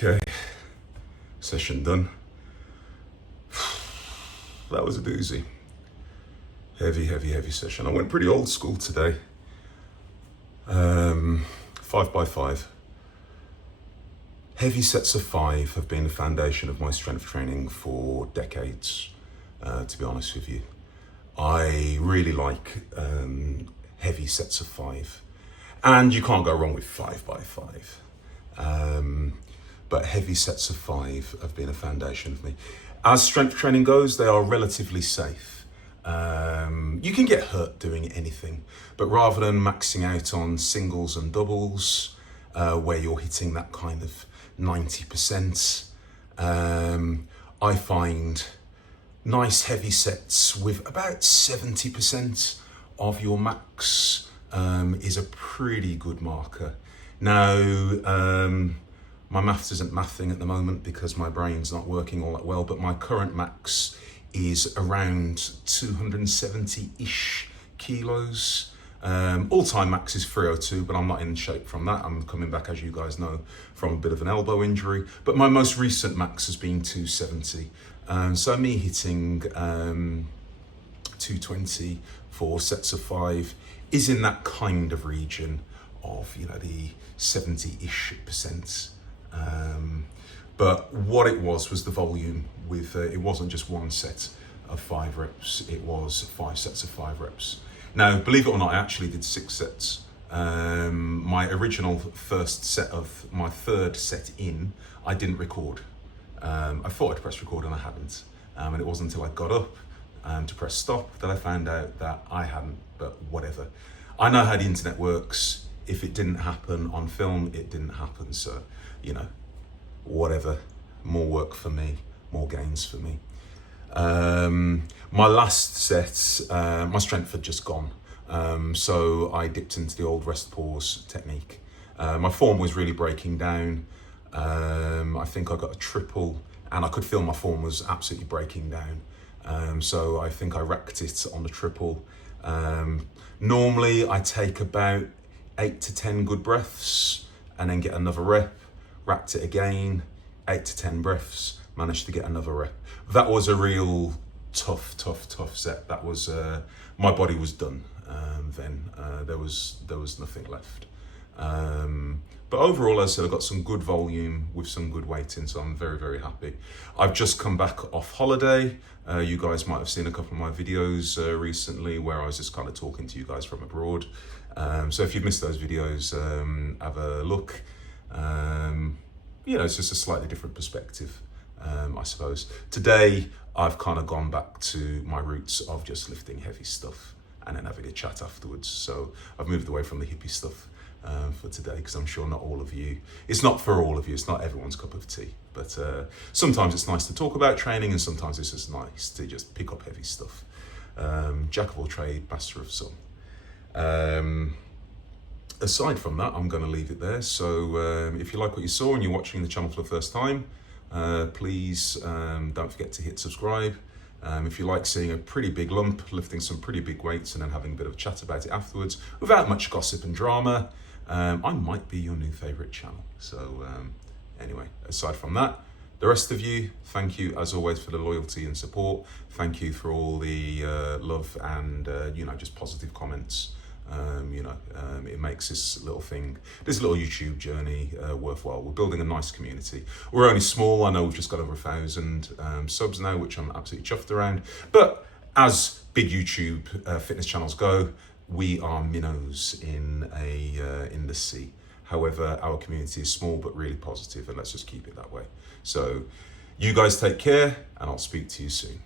Okay, session done. That was a doozy. Heavy session. I went pretty old school today. 5x5. Heavy sets of 5 have been the foundation of my strength training for decades, to be honest with you. I really like heavy sets of 5. And you can't go wrong with 5x5. But heavy sets of 5 have been a foundation of me. As strength training goes, they are relatively safe. You can get hurt doing anything, but rather than maxing out on singles and doubles, where you're hitting that kind of 90%, I find nice heavy sets with about 70% of your max is a pretty good marker. Now, my maths isn't mathing at the moment because my brain's not working all that well, but my current max is around 270-ish kilos. All-time max is 302, but I'm not in shape from that. I'm coming back, as you guys know, from a bit of an elbow injury. But my most recent max has been 270. So me hitting 220 for sets of 5 is in that kind of region of, the 70-ish percent. But what it was the volume with, it wasn't just one set of 5 reps, it was 5 sets of 5 reps. Now, believe it or not, I actually did 6 sets. My original first set of my third set in, I didn't record. I thought I'd press record and I hadn't. And it wasn't until I got up to press stop that I found out that I hadn't, but whatever. I know how the internet works. If it didn't happen on film, it didn't happen. So, whatever, more work for me, more gains for me. My last set, my strength had just gone. So I dipped into the old rest pause technique. My form was really breaking down. I think I got a triple and I could feel my form was absolutely breaking down. So I think I racked it on the triple. Normally I take about 8 to 10 good breaths and then get another rep, racked it again, 8 to 10 breaths, managed to get another rep. That was a real tough set. That was, my body was done then. There was nothing left. But overall, as I said, I got some good volume with some good weighting, so I'm very happy. I've just come back off holiday. You guys might have seen a couple of my videos recently where I was just kind of talking to you guys from abroad. So if you've missed those videos, have a look. It's just a slightly different perspective, I suppose. Today, I've kind of gone back to my roots of just lifting heavy stuff and then having a chat afterwards. So I've moved away from the hippie stuff for today, because I'm sure not all of you, it's not for all of you, it's not everyone's cup of tea. But sometimes it's nice to talk about training and sometimes it's just nice to just pick up heavy stuff. Jack of all trade, master of some. Aside from that, I'm going to leave it there. So if you like what you saw and you're watching the channel for the first time, please don't forget to hit subscribe. If you like seeing a pretty big lump, lifting some pretty big weights and then having a bit of a chat about it afterwards without much gossip and drama, I might be your new favourite channel. So anyway, aside from that, the rest of you, thank you as always for the loyalty and support. Thank you for all the love and just positive comments. It makes this little YouTube journey worthwhile. We're building a nice community. We're only small. I know we've just got over 1,000 subs now, which I'm absolutely chuffed around. But as big YouTube fitness channels go, we are minnows in the sea. However, our community is small but really positive, and let's just keep it that way. So you guys take care, and I'll speak to you soon.